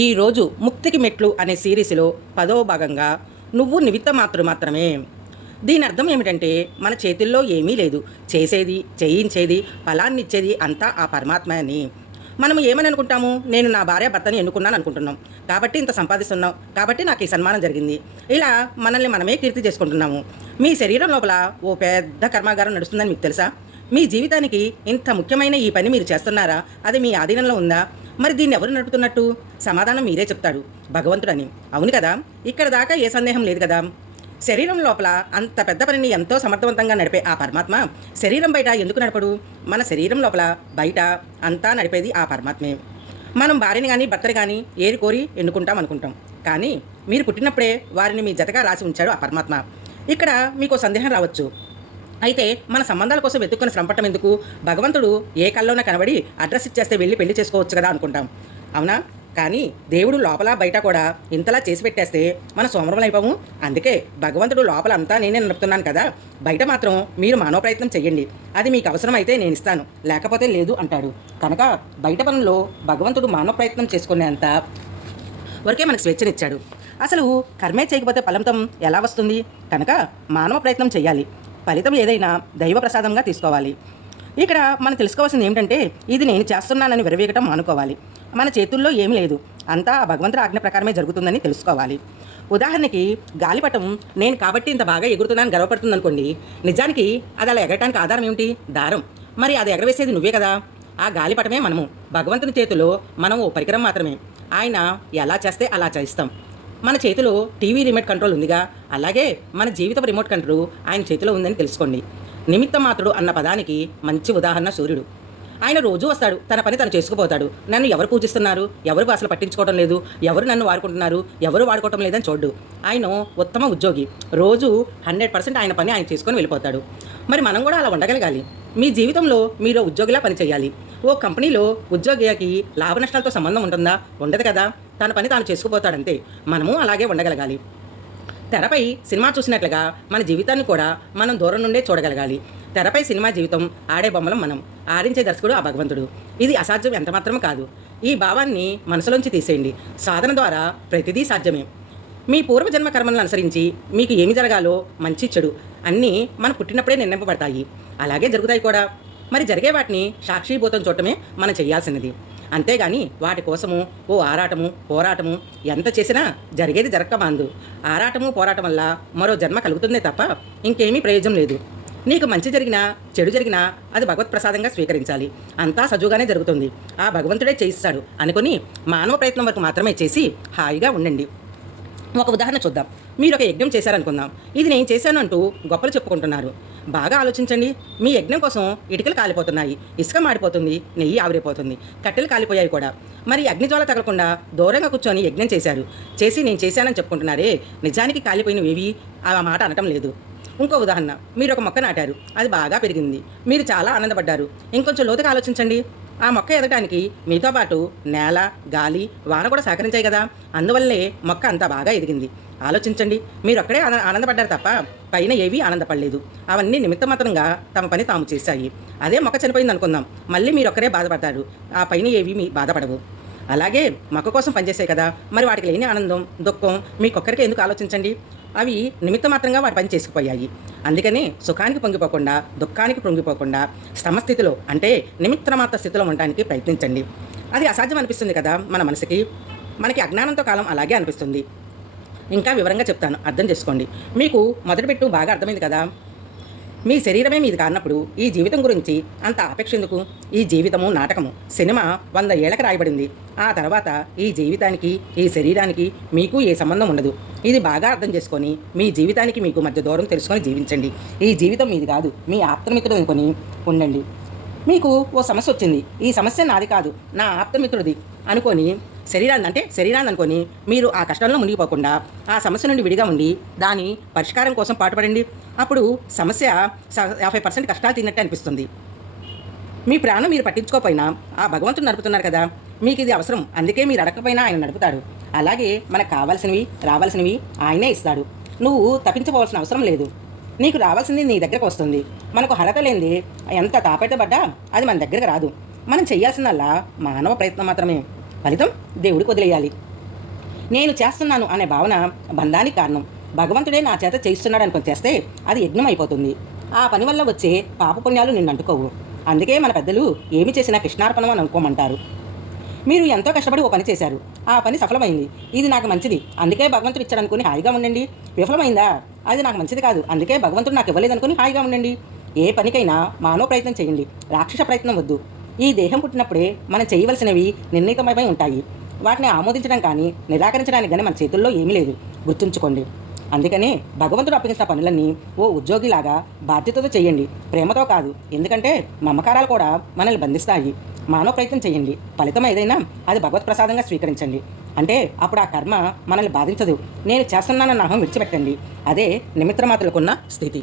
ఈరోజు ముక్తికి మెట్లు అనే సిరీస్లో 10వ భాగంగా నువ్వు నిమిత్త మాత్రమే. దీని అర్థం ఏమిటంటే మన చేతుల్లో ఏమీ లేదు, చేసేది చేయించేది ఫలాన్నిచ్చేది అంతా ఆ పరమాత్మ అని. మనం ఏమని అనుకుంటాము, నేను నా భార్య భర్తని ఎన్నుకున్నాను అనుకుంటున్నాం కాబట్టి ఇంత సంపాదిస్తున్నాం కాబట్టి నాకు ఈ సన్మానం జరిగింది, ఇలా మనల్ని మనమే కీర్తి చేసుకుంటున్నాము. మీ శరీరం లోపల ఓ పెద్ద కర్మాగారం నడుస్తుందని మీకు తెలుసా? మీ జీవితానికి ఇంత ముఖ్యమైన ఈ పని మీరు చేస్తున్నారా? అది మీ ఆధీనంలో ఉందా? మరి దీన్ని ఎవరు నడుపుతున్నట్టు? సమాధానం మీరే చెప్తాడు, భగవంతుడని. అవును కదా, ఇక్కడ దాకా ఏ సందేహం లేదు కదా. శరీరం లోపల అంత పెద్ద పనిని ఎంతో సమర్థవంతంగా నడిపే ఆ పరమాత్మ శరీరం బయట ఎందుకు నడపడు? మన శరీరం లోపల బయట అంతా నడిపేది ఆ పరమాత్మే. మనం భార్యని కానీ భర్తని కానీ ఏరి కోరి ఎన్నుకుంటాం అనుకుంటాం, కానీ మీరు పుట్టినప్పుడే వారిని మీ జతగా రాసి ఉంచాడు ఆ పరమాత్మ. ఇక్కడ మీకు సందేహం రావచ్చు, అయితే మన సంబంధాల కోసం వెతుక్కుని శ్రమపట్టం ఎందుకు? భగవంతుడు ఏ కల్లోనే కనబడి అడ్రస్ ఇచ్చేస్తే వెళ్ళి పెళ్లి చేసుకోవచ్చు కదా అనుకుంటాం, అవునా? కానీ దేవుడు లోపల బయట కూడా ఇంతలా చేసి పెట్టేస్తే మన సోమరం అయిపోము. అందుకే భగవంతుడు లోపల అంతా నేనే నడుపుతున్నాను కదా, బయట మాత్రం మీరు మానవ ప్రయత్నం చెయ్యండి, అది మీకు అవసరం అయితే నేను ఇస్తాను, లేకపోతే లేదు అంటాడు. కనుక బయట పనుల్లో భగవంతుడు మానవ ప్రయత్నం చేసుకునేంత వరకే మనకు స్వేచ్ఛనిచ్చాడు. అసలు కర్మే చేయకపోతే ఫలితం ఎలా వస్తుంది? కనుక మానవ ప్రయత్నం చేయాలి, ఫలితం ఏదైనా దైవ ప్రసాదంగా తీసుకోవాలి. ఇక్కడ మనం తెలుసుకోవాల్సింది ఏమిటంటే, ఇది నేను చేస్తున్నానని విరవీగటం మానుకోవాలి. మన చేతుల్లో ఏమీ లేదు, అంతా భగవంతుడి ఆజ్ఞ ప్రకారమే జరుగుతుందని తెలుసుకోవాలి. ఉదాహరణకి గాలిపటం నేను కాబట్టి ఇంత బాగా ఎగురుతున్నాను గర్వపడుతుంది అనుకోండి, నిజానికి అది అలా ఎగరటానికి ఆధారం ఏమిటి? దారం. మరి అది ఎగరవేసేది నువ్వే కదా. ఆ గాలిపటమే మనము. భగవంతుని చేతిలో మనం ఓ పరికరం మాత్రమే. ఆయన ఎలా చేస్తే అలా చేస్తాం. మన చేతిలో టీవీ రిమోట్ కంట్రోల్ ఉందిగా, అలాగే మన జీవిత రిమోట్ కంట్రోల్ ఆయన చేతిలో ఉందని తెలుసుకోండి. నిమిత్త మాత్రుడు అన్న పదానికి మంచి ఉదాహరణ సూర్యుడు. ఆయన రోజూ వస్తాడు, తన పని తను చేసుకుపోతాడు. నన్ను ఎవరు పూజిస్తున్నారు, ఎవరు అసలు పట్టించుకోవడం లేదు, ఎవరు నన్ను వాడుకుంటున్నారు, ఎవరు వాడుకోవటం లేదని చూడ్డు. ఆయన ఉత్తమ ఉద్యోగి, రోజు 100% ఆయన పని ఆయన చేసుకొని వెళ్ళిపోతాడు. మరి మనం కూడా అలా ఉండగలగాలి. మీ జీవితంలో మీరు ఉద్యోగిలా పనిచేయాలి. ఓ కంపెనీలో ఉద్యోగికి లాభ నష్టాలతో సంబంధం ఉంటుందా? ఉండదు కదా. తన పని తాను చేసుకుపోతాడంతే. మనము అలాగే ఉండగలగాలి. తెరపై సినిమా చూసినట్లుగా మన జీవితాన్ని కూడా మనం దూరం నుండే చూడగలగాలి. తెరపై సినిమా జీవితం, ఆడే బొమ్మలం మనం, ఆడించే దర్శకుడు ఆ భగవంతుడు. ఇది అసాధ్యం ఎంత మాత్రం కాదు. ఈ భావాన్ని మనసులోంచి తీసేయండి. సాధన ద్వారా ప్రతిదీ సాధ్యమే. మీ పూర్వజన్మ కర్మలను అనుసరించి మీకు ఏమి జరగాలో, మంచి చెడు అన్నీ మనం పుట్టినప్పుడే నిర్ణయింపబడతాయి, అలాగే జరుగుతాయి కూడా. మరి జరిగే వాటిని సాక్షిభూతం చూడటమే మనం చేయాల్సినది. అంతేగాని వాటి కోసము ఓ ఆరాటము పోరాటము ఎంత చేసినా జరిగేది జరక్క మాందు. ఆరాటము పోరాటం వల్ల మరో జన్మ కలుగుతుందే తప్ప ఇంకేమీ ప్రయోజనం లేదు. నీకు మంచి జరిగినా చెడు జరిగినా అది భగవత్ ప్రసాదంగా స్వీకరించాలి. అంతా సజువుగానే జరుగుతుంది, ఆ భగవంతుడే చేయిస్తాడు అనుకుని మానవ ప్రయత్నం వరకు మాత్రమే చేసి హాయిగా ఉండండి. ఒక ఉదాహరణ చూద్దాం. మీరు ఒక యజ్ఞం చేశారనుకుందాం. ఇది నేను చేశాను అంటూ గొప్పలు చెప్పుకుంటున్నారు. బాగా ఆలోచించండి. మీ యజ్ఞం కోసం ఇటుకలు కాలిపోతున్నాయి, ఇసుక మాడిపోతుంది, నెయ్యి ఆవిరిపోతుంది, కట్టెలు కాలిపోయాయి కూడా. మరి అగ్నిజ్వాల తగలకుండా దూరంగా కూర్చొని యజ్ఞం చేసి నేను చేశానని చెప్పుకుంటున్నారే, నిజానికి కాలిపోయినవేవి ఆ మాట అనటం లేదు. ఇంకో ఉదాహరణ, మీరు ఒక మొక్క నాటారు, అది బాగా పెరిగింది, మీరు చాలా ఆనందపడ్డారు. ఇంకొంచెం లోతుగా ఆలోచించండి. ఆ మొక్క ఎదగడానికి మీతో పాటు నేల, గాలి, వాన కూడా సహకరించాయి కదా. అందువల్లే మొక్క అంతా బాగా ఎదిగింది. ఆలోచించండి. మీరు ఒక్కడే ఆనందపడ్డారు తప్ప పైన ఏవీ ఆనందపడలేదు. అవన్నీ నిమిత్త మాత్రంగా తమ పని తాము చేశాయి. అదే మొక్క చనిపోయింది అనుకుందాం, మళ్ళీ మీరు ఒక్కరే బాధపడ్డారు, ఆ పైన ఏవి మీ బాధపడవు. అలాగే మొక్క కోసం పనిచేసాయి కదా, మరి వాటికి లేని ఆనందం దుఃఖం మీకొక్కరికే ఎందుకు? ఆలోచించండి. అవి నిమిత్త మాత్రంగా వాటి పని చేసుకుపోయాయి. అందుకనే సుఖానికి పొంగిపోకుండా, దుఃఖానికి పొంగిపోకుండా సమస్థితిలో అంటే నిమిత్త మాత్ర స్థితిలో ఉండడానికి ప్రయత్నించండి. అది అసాధ్యం అనిపిస్తుంది కదా మన మనసుకి. మనకి అజ్ఞానంతో కాలం అలాగే అనిపిస్తుంది. ఇంకా వివరంగా చెప్తాను, అర్థం చేసుకోండి. మీకు మొదటిపెట్టు బాగా అర్థమైంది కదా. మీ శరీరమే మీది కానప్పుడు ఈ జీవితం గురించి అంత ఆపేక్ష ఎందుకు? ఈ జీవితము నాటకము, సినిమా 100 ఏళ్ళకి రాయబడింది. ఆ తర్వాత ఈ జీవితానికి ఈ శరీరానికి మీకు ఏ సంబంధం ఉండదు. ఇది బాగా అర్థం చేసుకొని మీ జీవితానికి మీకు మధ్య దూరం తెలుసుకొని జీవించండి. ఈ జీవితం మీది కాదు, మీ ఆప్తమిత్రుడు అనుకొని ఉండండి. మీకు ఓ సమస్య వచ్చింది, ఈ సమస్య నాది కాదు, నా ఆప్తమిత్రుడిది అనుకొని శరీరాన్ని అనుకొని మీరు ఆ కష్టాల్లో మునిగిపోకుండా ఆ సమస్య నుండి విడిగా ఉండి దాని పరిష్కారం కోసం పాటుపడండి. అప్పుడు సమస్య 50% కష్టాలు తిన్నట్టే అనిపిస్తుంది. మీ ప్రాణం మీరు పట్టించుకోకపోయినా ఆ భగవంతుడు నడుపుతున్నారు కదా, మీకు ఇది అవసరం, అందుకే మీరు అడగకపోయినా ఆయన నడుపుతాడు. అలాగే మనకు కావాల్సినవి రావాల్సినవి ఆయనే ఇస్తాడు. నువ్వు తప్పించుకోవాల్సిన అవసరం లేదు. నీకు రావాల్సింది నీ దగ్గరకు వస్తుంది. మనకు అర్హత లేనిది ఎంత తాపేటపడ్డా అది మన దగ్గరకు రాదు. మనం చేయాల్సిందల్లా మానవ ప్రయత్నం మాత్రమే. ఫలితం దేవుడికి వదిలేయాలి. నేను చేస్తున్నాను అనే భావన బంధానికి కారణం. భగవంతుడే నా చేత చేయిస్తున్నాడు అనుకొని చేస్తే అది యజ్ఞం అయిపోతుంది. ఆ పని వల్ల వచ్చే పాపపుణ్యాలు నిన్ను అంటుకోవు. అందుకే మన పెద్దలు ఏమి చేసినా కృష్ణార్పణం అని అనుకోమంటారు. మీరు ఎంతో కష్టపడి ఓ పని చేశారు. ఆ పని సఫలమైంది. ఇది నాకు మంచిది, అందుకే భగవంతుడు ఇచ్చాడనుకుని హాయిగా ఉండండి. విఫలమైందా? అది నాకు మంచిది కాదు, అందుకే భగవంతుడు నాకు ఇవ్వలేదనుకుని హాయిగా ఉండండి. ఏ పనికైనా మానవ ప్రయత్నం చేయండి, రాక్షస ప్రయత్నం వద్దు. ఈ దేహం పుట్టినప్పుడే మనం చేయవలసినవి నిర్ణీతమై ఉంటాయి. వాటిని ఆమోదించడం కానీ నిరాకరించడానికి కానీ మన చేతుల్లో ఏమీ లేదు, గుర్తుంచుకోండి. అందుకనే భగవంతుడు అప్పగించిన పనులన్నీ ఓ ఉద్యోగిలాగా బాధ్యతతో చేయండి, ప్రేమతో కాదు. ఎందుకంటే మమకారాలు కూడా మనల్ని బంధిస్తాయి. మానవ ప్రయత్నం చేయండి, ఫలితం ఏదైనా అది భగవత్ ప్రసాదంగా స్వీకరించండి. అంటే అప్పుడు ఆ కర్మ మనల్ని బాధించదు. నేను చేస్తున్నానన్న అహం విడిచిపెట్టండి. అదే నిమిత్రమాత్రలకున్న స్థితి.